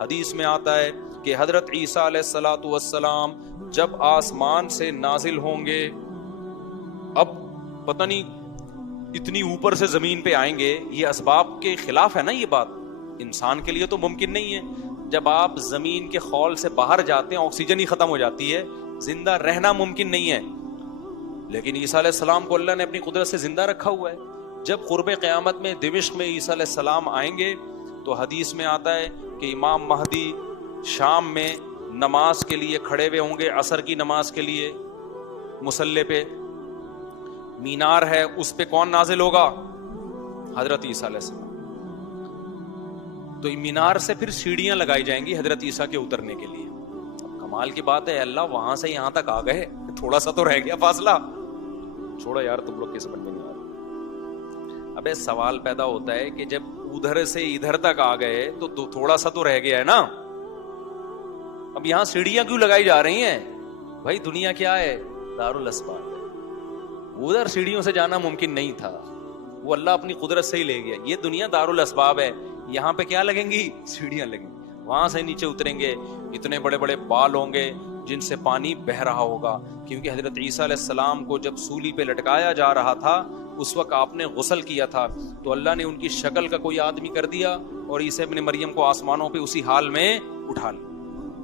حدیث میں آتا ہے کہ حضرت عیسیٰ علیہ الصلوۃ والسلام جب آسمان سے نازل ہوں گے، اب پتہ نہیں اتنی اوپر سے زمین پہ آئیں گے، یہ اسباب کے خلاف ہے نا، یہ بات انسان کے لیے تو ممکن نہیں ہے. جب آپ زمین کے خول سے باہر جاتے ہیں آکسیجن ہی ختم ہو جاتی ہے، زندہ رہنا ممکن نہیں ہے. لیکن عیسیٰ علیہ السلام کو اللہ نے اپنی قدرت سے زندہ رکھا ہوا ہے. جب قرب قیامت میں دمشق میں عیسیٰ علیہ السلام آئیں گے تو حدیث میں آتا ہے کہ امام مہدی شام میں نماز کے لیے کھڑے ہوئے ہوں گے، عصر کی نماز کے لیے مصلی پہ. مینار ہے، اس پہ کون نازل ہوگا؟ حضرت عیسیٰ علیہ السلام. تو مینار سے پھر سیڑھیاں لگائی جائیں گی حضرت عیسیٰ کے اترنے کے لیے. اب کمال کی بات ہے، اللہ وہاں سے یہاں تک آ گئے، تھوڑا سا تو رہ گیا فاصلہ. چھوڑو یار، تم لوگ کے سمجھ میں نہیں آ رہا. ابے سوال پیدا ہوتا ہے کہ جب ادھر سے ادھر تک آ گئے تو تھوڑا سا تو رہ گیا ہے نا. اب یہاں سیڑھیاں کیوں لگائی جا رہی ہیں؟ بھائی دنیا کیا ہے؟ دارالاسباب. ادھر سیڑھیوں سے جانا ممکن نہیں تھا، وہ اللہ اپنی قدرت سے ہی لے گیا. یہ دنیا دارالاسباب ہے، یہاں پہ کیا لگیں گی؟ سیڑھیاں لگیں گی. وہاں سے نیچے اتریں گے، اتنے بڑے بڑے بال ہوں گے جن سے پانی بہ رہا ہوگا. کیونکہ حضرت عیسیٰ علیہ السلام کو جب سولی پہ لٹکایا جا رہا تھا اس وقت آپ نے غسل کیا تھا، تو اللہ نے ان کی شکل کا کوئی آدمی کر دیا اور عیسیٰ ابن مریم کو آسمانوں پہ اسی حال میں اٹھا لیا.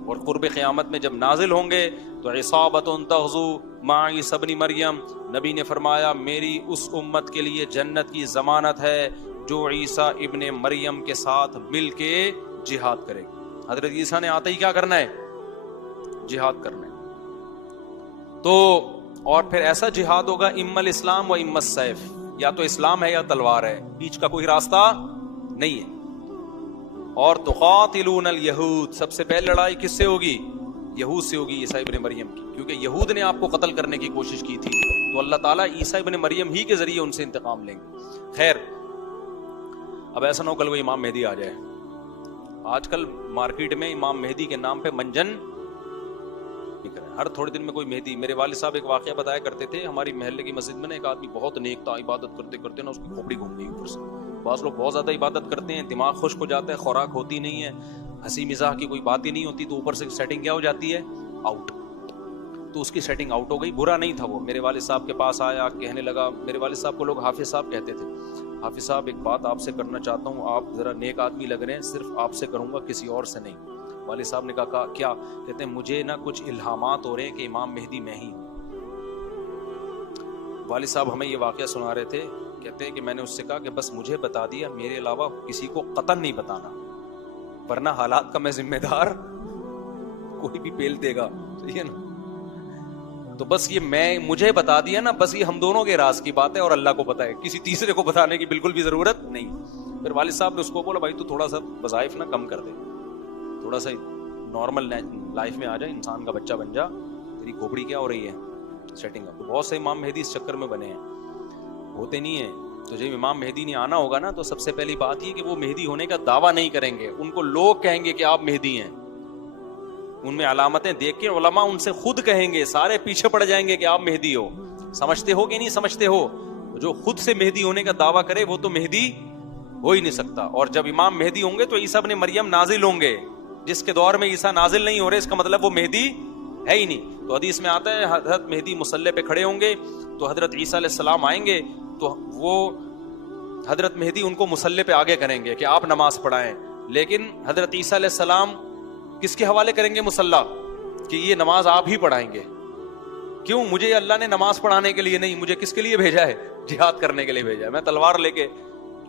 اور قرب قیامت میں جب نازل ہوں گے تو عصابۃ تغزو مع عیسیٰ ابن مریم، نبی نے فرمایا میری اس امت کے لیے جنت کی ضمانت ہے جو عیسیٰ ابن مریم کے ساتھ مل کے جہاد کرے. حضرت عیسیٰ نے آتے ہی کیا کرنا ہے؟ جہاد کرنا ہے. تو اور پھر ایسا جہاد ہوگا اما الاسلام و اما السیف، یا تو اسلام ہے یا تلوار ہے، بیچ کا کوئی راستہ نہیں ہے. اور تقاتلون الیہود، سب سے پہلے لڑائی کس سے ہوگی؟ یہود سے ہوگی، عیسیٰ ابن مریم کی. کیونکہ یہود نے آپ کو قتل کرنے کی کوشش کی تھی، تو اللہ تعالیٰ عیسیٰ ابن مریم ہی کے ذریعے ان سے انتقام لیں گے. خیر، اب ایسا نہ ہو کل وہ امام مہدی آ جائے. آج کل مارکیٹ میں امام مہدی کے نام پہ منجن ہر تھوڑے دن میں کوئی مہدی. میرے والد صاحب ایک واقعہ بتایا کرتے تھے، ہماری محلے کی مسجد میں نا ایک آدمی بہت نیک تھا، عبادت کرتے کرتے نا اس کی کھوپڑی گھوم گئی اوپر سے. بعض لوگ بہت زیادہ عبادت کرتے ہیں، دماغ خشک ہو جاتا ہے، خوراک ہوتی نہیں ہے، ہنسی مزاح کی کوئی بات ہی نہیں ہوتی، تو اوپر سے سیٹنگ کیا ہو جاتی ہے؟ آؤٹ. تو اس کی سیٹنگ آؤٹ ہو گئی. برا نہیں تھا وہ، میرے والد صاحب کے پاس آیا، کہنے لگا، میرے والد صاحب کو لوگ حافظ صاحب کہتے تھے، حافظ صاحب ایک بات آپ سے کرنا چاہتا ہوں، آپ ذرا نیک آدمی لگ رہے ہیں، صرف آپ سے کروں گا، کسی اور سے نہیں. والد صاحب نے کہا کیا؟ کہتے ہیں مجھے نا کچھ الہامات ہو رہے ہیں کہ امام مہدی میں ہی ہوں. والد صاحب ہمیں یہ واقعہ سنا رہے تھے، کہتے ہیں کہ میں نے اس سے کہا کہ بس مجھے بتا دیا، میرے علاوہ کسی کو قطعاً نہیں بتانا، ورنہ حالات کا میں ذمہ دار، کوئی بھی پیل دے گا. صحیح ہے نا؟ تو بس یہ مجھے بتا دیا نا، بس یہ ہم دونوں کے راز کی بات ہے اور اللہ کو پتہ ہے، کسی تیسرے کو بتانے کی بالکل بھی ضرورت نہیں. پھر والد صاحب نے اس کو بولا بھائی تو تھوڑا سا وظائف نا کم کر دے، تھوڑا سا نارمل لائف میں آ جائے، انسان کا بچہ بن جا، تیری کھوپڑی کیا ہو رہی ہے سیٹنگ اپ. تو بہت سے امام مہدی اس چکر میں بنے ہیں، ہوتے نہیں ہیں. تو جب امام مہدی نے آنا ہوگا نا تو سب سے پہلی بات یہ کہ وہ مہدی ہونے کا دعویٰ نہیں کریں گے، ان کو لوگ کہیں گے کہ آپ مہدی ہیں. ان میں علامتیں دیکھ کے علماء ان سے خود کہیں گے، سارے پیچھے پڑ جائیں گے کہ آپ مہدی ہو. سمجھتے ہو کہ نہیں سمجھتے ہو؟ جو خود سے مہدی ہونے کا دعویٰ کرے وہ تو مہدی ہو ہی نہیں سکتا. اور جب امام مہدی ہوں گے تو عیسیٰ ابن مریم نازل ہوں گے. جس کے دور میں عیسیٰ نازل نہیں ہو رہے اس کا مطلب وہ مہدی ہے ہی نہیں. تو حدیث میں آتا ہے حضرت مہدی مصلی پہ کھڑے ہوں گے تو حضرت عیسیٰ علیہ السلام آئیں گے تو وہ حضرت مہدی ان کو مصلی پہ آگے کریں گے کہ آپ نماز پڑھائیں. لیکن حضرت عیسیٰ علیہ السلام کس کے حوالے کریں گے مصلی؟ کہ یہ نماز آپ ہی پڑھائیں گے. کیوں؟ مجھے اللہ نے نماز پڑھانے کے لیے نہیں، مجھے کس کے لیے بھیجا ہے؟ جہاد کرنے کے لیے بھیجا ہے. میں تلوار لے کے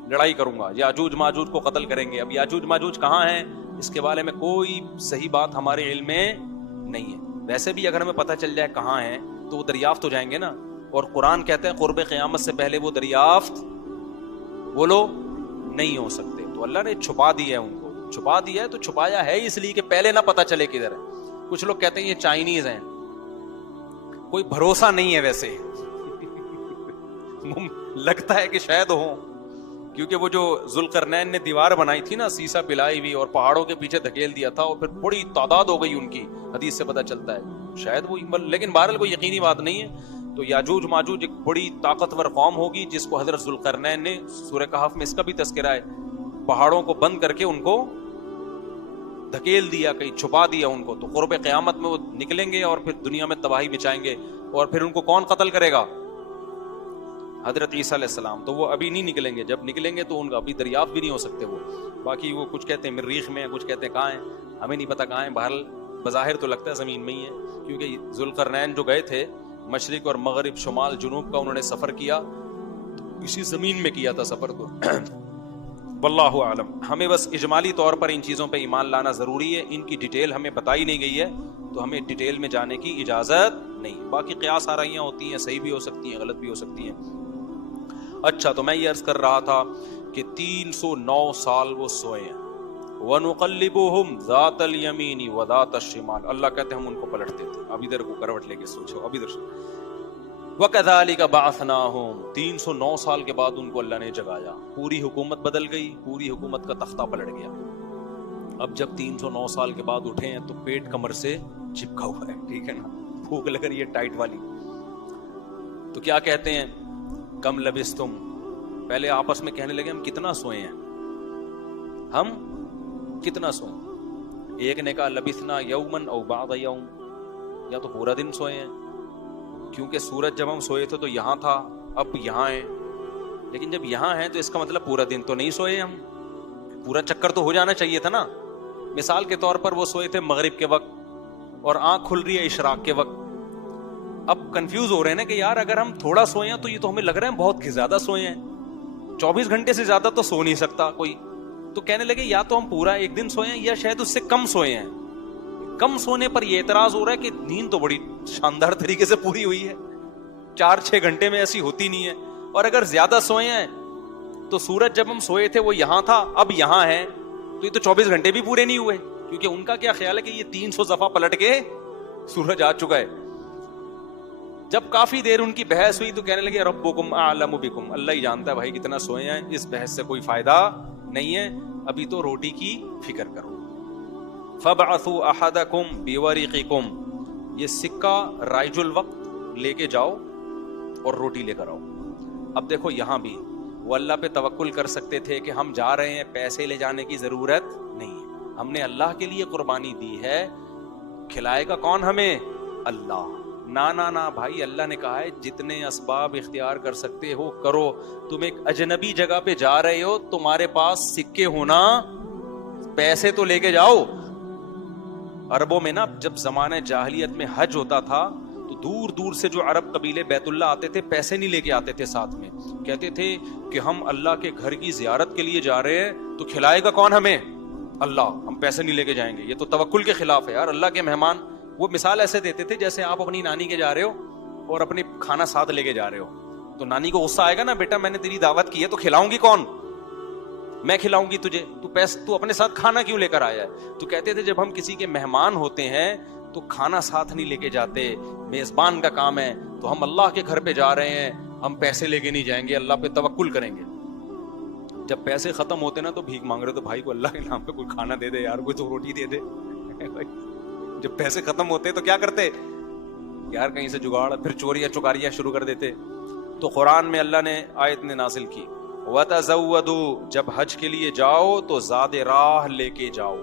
لڑائی کروں گا، یاجوج ماجوج کو قتل کریں گے. اب یاجوج ماجوج کہاں ہیں اس کے بارے میں کوئی صحیح بات ہمارے علم میں نہیں ہے. ویسے بھی اگر ہمیں پتہ چل جائے کہاں ہیں تو وہ دریافت ہو جائیں گے نا. اور قرآن کہتے ہیں قرب قیامت سے پہلے وہ دریافت وہ لوگ نہیں ہو سکتے. تو اللہ نے چھپا دیا ہے، ان کو چھپا دیا ہے. تو چھپایا ہے اس لیے کہ پہلے نہ پتہ چلے کدھر ہے. کچھ لوگ کہتے ہیں یہ چائنیز ہیں، کوئی بھروسہ نہیں ہے ویسے لگتا ہے کہ شاید ہوں، کیونکہ وہ جو ذوالقرنین نے دیوار بنائی تھی نا، سیسا پلائی ہوئی اور پہاڑوں کے پیچھے دھکیل دیا تھا اور پھر بڑی تعداد ہو گئی ان کی، حدیث سے پتہ چلتا ہے شاید وہ، لیکن بہرحال کوئی یقینی بات نہیں ہے. تو یاجوج ماجوج ایک بڑی طاقتور قوم ہوگی جس کو حضرت ذوالقرنین نے سورہ کہف میں اس کا بھی تذکرہ ہے، پہاڑوں کو بند کر کے ان کو دھکیل دیا, کہیں چھپا دیا ان کو, تو قرب قیامت میں وہ نکلیں گے اور پھر دنیا میں تباہی مچائیں گے, اور پھر ان کو کون قتل کرے گا؟ حضرت عیسیٰ علیہ السلام. تو وہ ابھی نہیں نکلیں گے, جب نکلیں گے تو ان کا ابھی دریافت بھی نہیں ہو سکتے وہ. باقی وہ کچھ کہتے ہیں مریخ میں ہیں, کچھ کہتے ہیں کہاں ہیں, ہمیں نہیں پتا کہاں ہیں. بہرحال بظاہر تو لگتا ہے زمین میں ہی ہے, کیونکہ ذوالقرنین جو گئے تھے مشرق اور مغرب شمال جنوب کا انہوں نے سفر کیا, اسی زمین میں کیا تھا سفر. تو واللہ عالم. ہمیں بس اجمالی طور پر ان چیزوں پہ ایمان لانا ضروری ہے. ان کی ڈیٹیل ہمیں بتائی نہیں گئی ہے تو ہمیں ڈیٹیل میں جانے کی اجازت نہیں. باقی قیاس آرائیاں ہوتی ہیں, صحیح بھی ہو سکتی ہیں, غلط بھی ہو سکتی ہیں. اچھا, تو میں یہ عرض کر رہا تھا کہ 309 سال وہ سوئے ہیں. وَنُقَلِّبُهُمْ ذَاتَ الْيَمِينِ وَذَاتَ الشِّمَالِ, اللہ کہتے ہیں ہم ان کو پلٹتے تھے. اب ادھر کو کروٹ لے کے سوچو, اب ادھر. وَكَذَلِكَ بَعَثْنَاهُمْ, 309 سال کے بعد ان کو اللہ نے جگایا. پوری حکومت بدل گئی, پوری حکومت کا تختہ پلٹ گیا. اب جب 309 سال کے بعد اٹھے ہیں تو پیٹ کمر سے چپکا ہوا ہے, ٹھیک ہے نا, بھوک لگ رہی ہے ٹائٹ والی. تو کیا کہتے ہیں, کم لبستم, پہلے آپس میں کہنے لگے ہم کتنا سوئے ہیں, ہم کتنا سوئے. ایک نے کہا لبثنا یومن او بعض یوم, یا تو پورا دن سوئے ہیں, کیونکہ سورج جب ہم سوئے تھے تو یہاں تھا, اب یہاں ہے. لیکن جب یہاں ہے تو اس کا مطلب پورا دن تو نہیں سوئے ہم, پورا چکر تو ہو جانا چاہیے تھا نا. مثال کے طور پر وہ سوئے تھے مغرب کے وقت اور آنکھ کھل رہی ہے اشراق کے وقت. اب کنفیوز ہو رہے ہیں نا کہ یار اگر ہم تھوڑا سوئے ہیں تو یہ تو ہمیں لگ رہا ہے بہت زیادہ سوئے ہیں, 24 گھنٹے سے زیادہ تو سو نہیں سکتا کوئی. تو کہنے لگے یا تو ہم پورا ایک دن سوئے ہیں یا شاید اس سے کم سوئے ہیں. کم سونے پر یہ اعتراض ہو رہا ہے کہ نیند تو بڑی شاندار طریقے سے پوری ہوئی ہے, 4-6 گھنٹے میں ایسی ہوتی نہیں ہے. اور اگر زیادہ سوئے ہیں تو سورج جب ہم سوئے تھے وہ یہاں تھا, اب یہاں ہے, تو یہ تو 24 گھنٹے بھی پورے نہیں ہوئے. کیونکہ ان کا کیا خیال ہے کہ یہ 300 دفعہ پلٹ کے سورج آ چکا ہے. جب کافی دیر ان کی بحث ہوئی تو کہنے لگے ربکم اعلم بکم, اللہ ہی جانتا ہے بھائی کتنا سوئے ہیں, اس بحث سے کوئی فائدہ نہیں ہے, ابھی تو روٹی کی فکر کرو. فبعثوا احدکم بورقکم, یہ سکہ رائج الوقت لے کے جاؤ اور روٹی لے کر آؤ. اب دیکھو یہاں بھی وہ اللہ پہ توکل کر سکتے تھے کہ ہم جا رہے ہیں, پیسے لے جانے کی ضرورت نہیں ہے, ہم نے اللہ کے لیے قربانی دی ہے, کھلائے گا کون ہمیں؟ اللہ. نا بھائی, اللہ نے کہا ہے جتنے اسباب اختیار کر سکتے ہو کرو. تم ایک اجنبی جگہ پہ جا رہے ہو, تمہارے پاس سکے ہونا, پیسے تو لے کے جاؤ. عربوں میں نا جب زمانہ جاہلیت میں حج ہوتا تھا تو دور دور سے جو عرب قبیلے بیت اللہ آتے تھے پیسے نہیں لے کے آتے تھے ساتھ میں, کہتے تھے کہ ہم اللہ کے گھر کی زیارت کے لیے جا رہے ہیں تو کھلائے گا کون ہمیں؟ اللہ, ہم پیسے نہیں لے کے جائیں گے. یہ تو توکل کے خلاف ہے یار. اللہ کے مہمان وہ مثال ایسے دیتے تھے جیسے آپ اپنی نانی کے جا رہے ہو اور اپنے کھانا ساتھ لے کے جا رہے ہو, تو نانی کو غصہ آئے گا نا, بیٹا میں نے تیری دعوت کی ہے تو کھلاؤں گی کون؟ میں کھلاؤں گی تجھے, تو اپنے ساتھ کھانا کیوں لے کر آیا ہے؟ تو کہتے تھے جب ہم کسی کے مہمان ہوتے ہیں تو کھانا ساتھ نہیں لے کے جاتے, میزبان کا کام ہے, تو ہم اللہ کے گھر پہ جا رہے ہیں, ہم پیسے لے کے نہیں جائیں گے, اللہ پہ توکل کریں گے. جب پیسے ختم ہوتے نا تو بھیک مانگ رہے, تو بھائی کو اللہ کے نام پہ کوئی کھانا دے دے یار, کوئی تو روٹی دے دے. جب پیسے ختم ہوتے تو کیا کرتے یار, کہیں سے جگاڑ, پھر چوریاں چکاریاں شروع کر دیتے. تو قرآن میں اللہ نے آیت نے نازل کی وَتَزَوَّدُوا, جب حج کے لیے جاؤ تو زاد راہ لے کے جاؤ,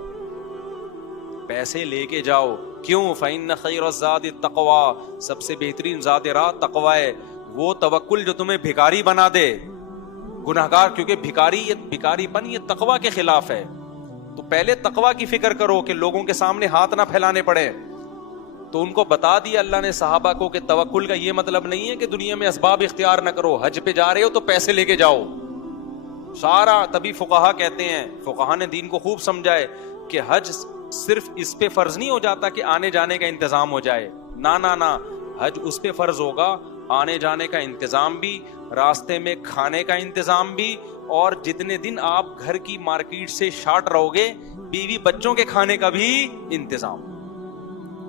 پیسے لے کے جاؤ. کیوں؟ فَإِنَّ خَيْرَ الزَّادِ التَّقْوَىٰ, سب سے بہترین زاد راہ تقوی ہے. وہ توکل جو تمہیں بھکاری بنا دے, گناہگار, کیونکہ بھکاری پن یہ تقوی کے خلاف ہے. تو پہلے تقوی کی فکر کرو کہ لوگوں کے سامنے ہاتھ نہ پھیلانے پڑے. تو ان کو بتا دیا اللہ نے صحابہ کو کہ توکل کا یہ مطلب نہیں ہے کہ دنیا میں اسباب اختیار نہ کرو, حج پہ جا رہے ہو تو پیسے لے کے جاؤ سارا. تبھی فقہا کہتے ہیں, فقہا نے دین کو خوب سمجھائے کہ حج صرف اس پہ فرض نہیں ہو جاتا کہ آنے جانے کا انتظام ہو جائے, نا, حج اس پہ فرض ہوگا آنے جانے کا انتظام بھی, راستے میں کھانے کا انتظام بھی, اور جتنے دن آپ گھر کی مارکیٹ سے شارٹ رہو گے بیوی بچوں کے کھانے کا بھی انتظام.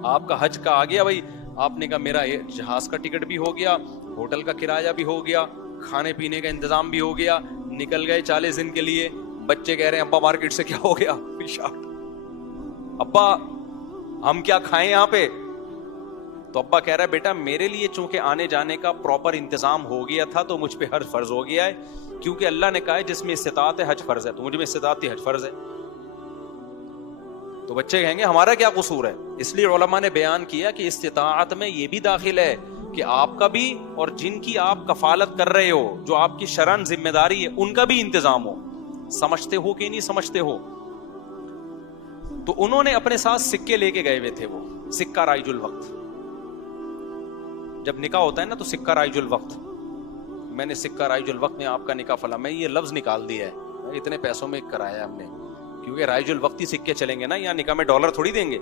آپ کا حج کا آ گیا بھائی, آپ نے کہا میرا جہاز کا ٹکٹ بھی ہو گیا, ہوٹل کا کرایہ بھی ہو گیا, کھانے پینے کا انتظام بھی ہو گیا, نکل گئے 40 دن کے لیے. بچے کہہ رہے ہیں ابا مارکیٹ سے کیا ہو گیا شارٹ, ابا ہم کیا کھائیں یہاں پہ؟ تو ابا کہہ رہا ہے بیٹا میرے لیے چونکہ آنے جانے کا پراپر انتظام ہو گیا تھا تو مجھ پہ حج فرض ہو گیا ہے, کیونکہ اللہ نے کہا ہے جس میں استطاعت ہے حج فرض ہے, تو مجھ میں استطاعت تھی حج فرض ہے. تو بچے کہیں گے ہمارا کیا قصور ہے. اس لیے علماء نے بیان کیا کہ استطاعت میں یہ بھی داخل ہے کہ آپ کا بھی اور جن کی آپ کفالت کر رہے ہو, جو آپ کی شرعن ذمہ داری ہے, ان کا بھی انتظام ہو. سمجھتے ہو کہ نہیں سمجھتے ہو؟ تو انہوں نے اپنے ساتھ سکے لے کے گئے ہوئے تھے, وہ سکہ رائج الوقت. جب نکاح ہوتا ہے نا تو سکہ رائج الوقت, میں نے سکہ رائج الوقت میں آپ کا نکاح فلاں, میں یہ لفظ نکال دیا ہے, اتنے پیسوں میں کرایا ہم نے, کیونکہ رائج الوقت ہی سکے چلیں گے نا, یہاں نکاح میں ڈالر تھوڑی دیں گے.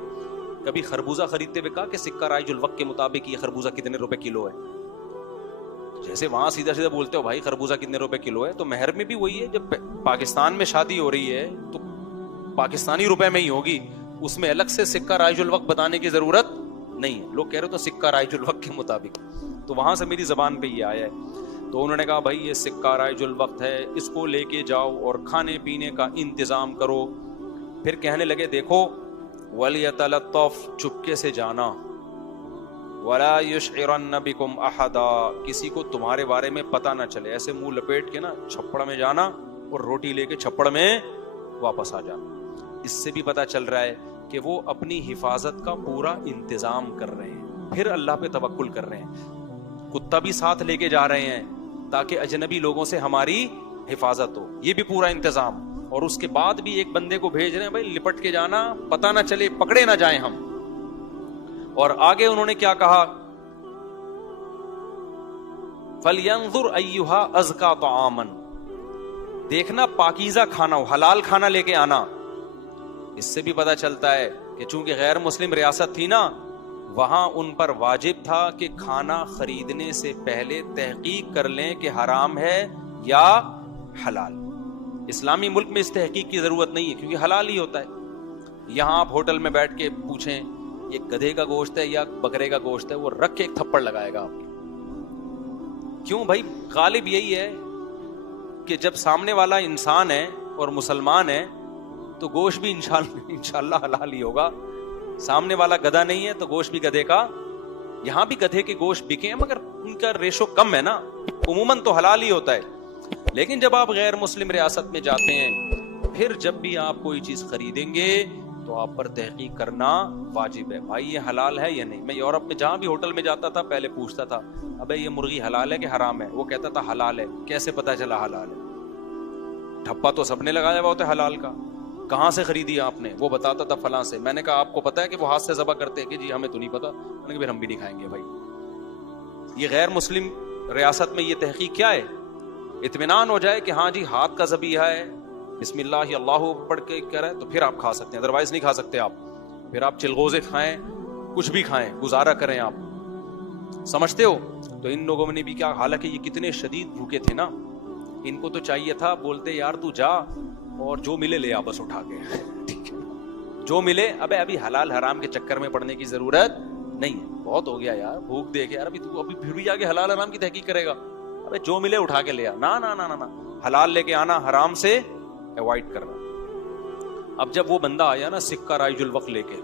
کبھی خربوزہ خریدتے ہوئے کہا کہ سکہ رائج الوقت کے مطابق یہ خربوزہ کتنے روپے کلو ہے. جیسے وہاں سیدھا سیدھا بولتے ہو بھائی خربوزہ کتنے روپے کلو ہے, تو مہر میں بھی وہی ہے. جب پاکستان میں شادی ہو رہی ہے تو پاکستانی روپے میں ہی ہوگی, اس میں الگ سے سکہ رائج الوقت بتانے کی ضرورت نہیں ہے. لوگ کہہ رہے تو سکہ رائج الوقت کے مطابق, تو وہاں سے میری زبان پہ یہ آیا ہے. تو انہوں نے کہا بھائی یہ سکہ رائج الوقت ہے, اس کو لے کے جاؤ اور کھانے پینے کا انتظام کرو. پھر کہنے لگے دیکھو وَلْيَتَلَطَّفْ, چپکے سے جانا, وَلَا يُشْعِرَنَّ بِكُمْ أَحَدًا, کسی کو تمہارے بارے میں پتہ نہ چلے. ایسے منہ لپیٹ کے نا چھپڑ میں جانا اور روٹی لے کے چھپڑ میں واپس آ جانا. اس سے بھی پتہ چل رہا ہے کہ وہ اپنی حفاظت کا پورا انتظام کر رہے ہیں, پھر اللہ پہ توکل کر رہے ہیں. کتا بھی ساتھ لے کے جا رہے ہیں تاکہ اجنبی لوگوں سے ہماری حفاظت ہو, یہ بھی پورا انتظام. اور اس کے بعد بھی ایک بندے کو بھیج رہے ہیں بھائی لپٹ کے جانا, پتہ نہ چلے, پکڑے نہ جائیں ہم. اور آگے انہوں نے کیا کہا, فَلْيَنظُرْ أَيُّهَا أَزْكَىٰ طَعَامًا, دیکھنا پاکیزہ کھانا ہو, حلال کھانا لے کے آنا. اس سے بھی پتہ چلتا ہے کہ چونکہ غیر مسلم ریاست تھی نا, وہاں ان پر واجب تھا کہ کھانا خریدنے سے پہلے تحقیق کر لیں کہ حرام ہے یا حلال. اسلامی ملک میں اس تحقیق کی ضرورت نہیں ہے کیونکہ حلال ہی ہوتا ہے. یہاں آپ ہوٹل میں بیٹھ کے پوچھیں یہ گدھے کا گوشت ہے یا بکرے کا گوشت ہے, وہ رکھ کے ایک تھپڑ لگائے گا آپ کو. کیوں بھائی؟ غالب یہی ہے کہ جب سامنے والا انسان ہے اور مسلمان ہے تو گوشت بھی انشاءاللہ حلال ہی ہوگا. سامنے والا گدھا نہیں ہے تو گوشت بھی گدھے کا. یہاں بھی گدھے کے گوشت بکے ہیں مگر ان کا ریشو کم ہے نا, عموماً تو حلال ہی ہوتا ہے. لیکن جب آپ غیر مسلم ریاست میں جاتے ہیں, پھر جب بھی آپ کوئی چیز خریدیں گے تو آپ پر تحقیق کرنا واجب ہے. بھائی یہ حلال ہے یا نہیں. میں یورپ میں جہاں بھی ہوٹل میں جاتا تھا پہلے پوچھتا تھا ابے یہ مرغی حلال ہے کہ حرام ہے, وہ کہتا تھا حلال ہے. کیسے پتا چلا حلال ہے؟ ٹھپا تو سب نے لگایا ہوا ہوتا ہے حلال کا. کہاں سے خریدی آپ نے؟ وہ بتاتا تھا فلاں سے. میں نے کہا آپ کو پتا ہے کہ وہ ہاتھ سے ذبح کرتے ہیں؟ کہ جی ہمیں تو نہیں پتا. میں نے کہا پھر ہم بھی نہیں کھائیں گے. بھائی یہ غیر مسلم ریاست میں یہ تحقیق کیا ہے؟ اطمینان ہو جائے کہ ہاں جی ہاتھ کا ذبیحہ ہے, بسم اللہ اللہ پڑھ کے کرے تو پھر آپ کھا سکتے ہیں, ادروائز نہیں کھا سکتے آپ. پھر آپ چلغوزے کھائیں, کچھ بھی کھائیں, گزارا کریں آپ. سمجھتے ہو؟ تو ان لوگوں نے بھی کیا, حالانکہ یہ کتنے شدید بھوکے تھے نا, ان کو تو چاہیے تھا بولتے یار تو جا اور جو ملے لے آ بس اٹھا کے, ٹھیک ہے جو ملے. ابھی حلال حرام کے چکر میں پڑنے کی ضرورت نہیں ہے, بہت ہو گیا یار, بھوک دیکھ یار, ابھی پھر بھی آگے حلال حرام کی تحقیق کرے گا. ابے جو ملے اٹھا کے لے آ, نہ حلال لے کے آنا, حرام سے ایوائڈ کرنا. اب جب وہ بندہ آیا نا سکہ رائج الوقت لے کے,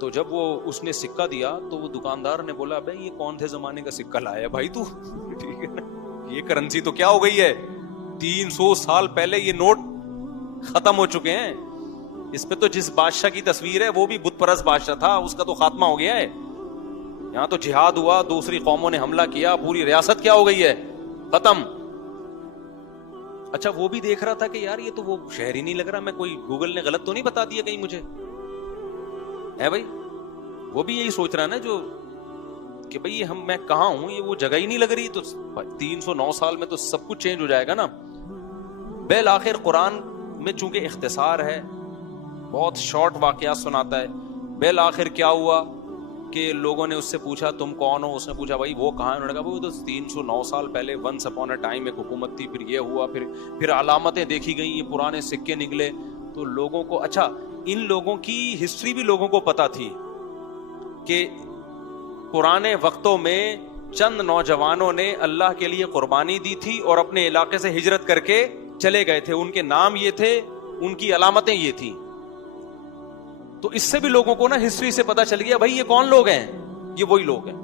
تو جب وہ اس نے سکہ دیا تو وہ دکاندار نے بولا بھائی یہ کون تھے زمانے کا سکہ لایا بھائی تو, ٹھیک ہے نا, یہ کرنسی تو کیا ہو گئی ہے, 300 سال پہلے یہ نوٹ ختم ہو چکے ہیں. اس پہ تو جس بادشاہ کی تصویر ہے وہ بھی بت پرست بادشاہ تھا, اس کا تو خاتمہ ہو گیا ہے. یہاں تو جہاد ہوا, دوسری قوموں نے حملہ کیا, پوری ریاست کیا ہو گئی ہے, ختم. اچھا وہ بھی دیکھ رہا تھا کہ یار یہ تو وہ شہر ہی نہیں لگ رہا, میں کوئی گوگل نے غلط تو نہیں بتا دیا کہیں مجھے ہے بھائی. وہ بھی یہی سوچ رہا نا جو کہ بھئی میں کہاں ہوں, یہ وہ جگہ ہی نہیں لگ رہی. تو 309 سال میں تو سب کچھ چینج ہو جائے گا نا. بالآخر قرآن میں چونکہ اختصار ہے, بہت شارٹ واقعات سناتا ہے. بالآخر کیا ہوا کہ لوگوں نے اس سے پوچھا تم کون ہو, اس نے پوچھا بھائی وہ کہاں ہے. انہوں نے کہا وہ تو 309 سال پہلے ونس اپون اے ٹائم ایک حکومت تھی, پھر یہ ہوا, پھر علامتیں دیکھی گئیں, یہ پرانے سکے نکلے. تو لوگوں کو, اچھا ان لوگوں کی ہسٹری بھی لوگوں کو پتا تھی کہ پرانے وقتوں میں چند نوجوانوں نے اللہ کے لیے قربانی دی تھی اور اپنے علاقے سے ہجرت کر کے چلے گئے تھے. ان کے نام یہ تھے, ان کی علامتیں یہ تھیں. تو اس سے بھی لوگوں کو نا ہسٹری سے پتا چل گیا بھائی یہ کون لوگ ہیں, یہ وہی لوگ ہیں.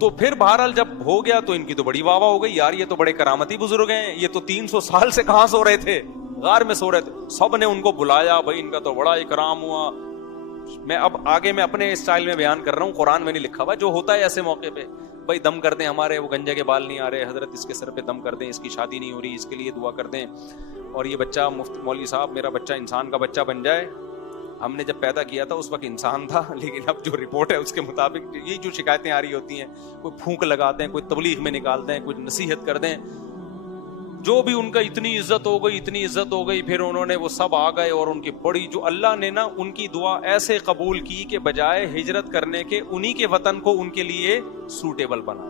تو پھر بہرحال جب ہو گیا تو ان کی تو بڑی واہ واہ ہو گئی, یار یہ تو بڑے کرامتی بزرگ ہیں, یہ تو 300 سال سے کہاں سو رہے تھے, غار میں سو رہے تھے, سب نے ان کو بلایا, بھائی ان کا تو بڑا اکرام ہوا. میں اب آگے میں اپنے اسٹائل میں بیان کر رہا ہوں, قرآن میں نہیں لکھا ہوا. جو ہوتا ہے ایسے موقع پہ, بھائی دم کر دیں, ہمارے وہ گنجے کے بال نہیں آ رہے, حضرت اس کے سر پہ دم کر دیں, اس کی شادی نہیں ہو رہی, اس کے لیے دعا کر دیں, اور یہ بچہ مولوی صاحب میرا بچہ انسان کا بچہ بن جائے. ہم نے جب پیدا کیا تھا اس وقت انسان تھا, لیکن اب جو رپورٹ ہے اس کے مطابق یہ جو شکایتیں آ رہی ہوتی ہیں, کوئی پھونک لگاتے ہیں, کوئی تبلیغ میں نکال دیں, کوئی نصیحت کر دیں, جو بھی ان کا اتنی عزت ہو گئی, اتنی عزت ہو گئی, پھر انہوں نے وہ سب آ گئے اور ان کی بڑی, جو اللہ نے نا ان کی دعا ایسے قبول کی کہ بجائے ہجرت کرنے کے انہی کے وطن کو ان کے لیے سوٹیبل بنا,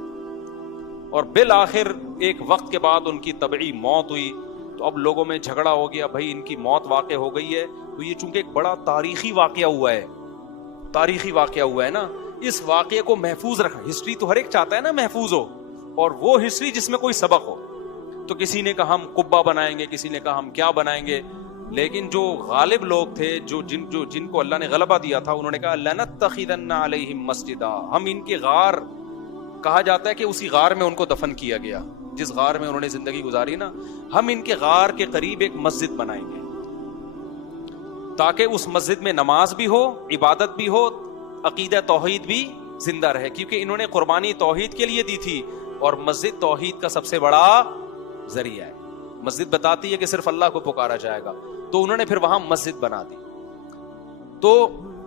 اور بالآخر ایک وقت کے بعد ان کی طبعی موت ہوئی. تو اب لوگوں میں جھگڑا ہو گیا, بھائی ان کی موت واقع ہو گئی ہے, تو یہ چونکہ ایک بڑا تاریخی واقعہ ہوا ہے, تاریخی واقعہ ہوا ہے نا, اس واقعے کو محفوظ رکھا. ہسٹری تو ہر ایک چاہتا ہے نا محفوظ ہو, اور وہ ہسٹری جس میں کوئی سبق ہو. تو کسی نے کہا ہم قبہ بنائیں گے, کسی نے کہا ہم کیا بنائیں گے, لیکن جو غالب لوگ تھے, جن کو اللہ نے غلبہ دیا تھا, انہوں نے کہا لنتخذن علیہم مسجدا, ہم ان کے غار, کہا جاتا ہے کہ اسی غار میں ان کو دفن کیا گیا جس غار میں انہوں نے زندگی گزاری نا, ہم ان کے غار کے قریب ایک مسجد بنائیں گے تاکہ اس مسجد میں نماز بھی ہو, عبادت بھی ہو, عقیدہ توحید بھی زندہ رہے, کیونکہ انہوں نے قربانی توحید کے لیے دی تھی, اور مسجد توحید کا سب سے بڑا ذریعہ ہے. مسجد بتاتی ہے کہ صرف اللہ کو پکارا جائے گا, تو انہوں نے پھر وہاں مسجد بنا دی. تو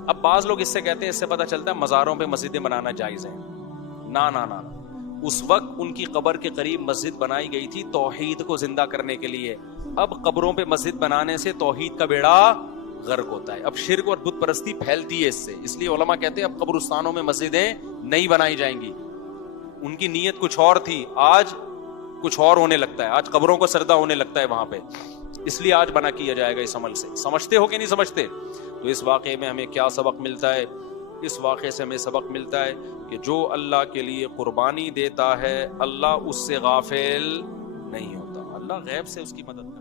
اب بعض لوگ اس سے کہتے ہیں, اس سے پتہ چلتا ہے مزاروں پہ مسجدیں بنانا جائز ہیں. نا نا نا, اس وقت ان کی قبر کے قریب مسجد بنائی گئی تھی توحید کو زندہ کرنے کے لیے. اب قبروں پہ مسجد بنانے سے توحید کا بیڑا غرق ہوتا ہے, اب شرک اور بت پرستی پھیلتی ہے اس سے. اس لیے علماء کہتے ہیں اب قبرستانوں میں مسجدیں نہیں بنائی جائیں گی. ان کی نیت کچھ اور تھی, آج کچھ اور ہونے لگتا ہے, آج قبروں کو سردہ ہونے لگتا ہے وہاں پہ, اس لیے آج بنا کیا جائے گا اس عمل سے. سمجھتے ہو کہ نہیں سمجھتے؟ تو اس واقعے میں ہمیں کیا سبق ملتا ہے؟ اس واقعے سے ہمیں سبق ملتا ہے کہ جو اللہ کے لیے قربانی دیتا ہے اللہ اس سے غافل نہیں ہوتا, اللہ غیب سے اس کی مدد کرتا ہے.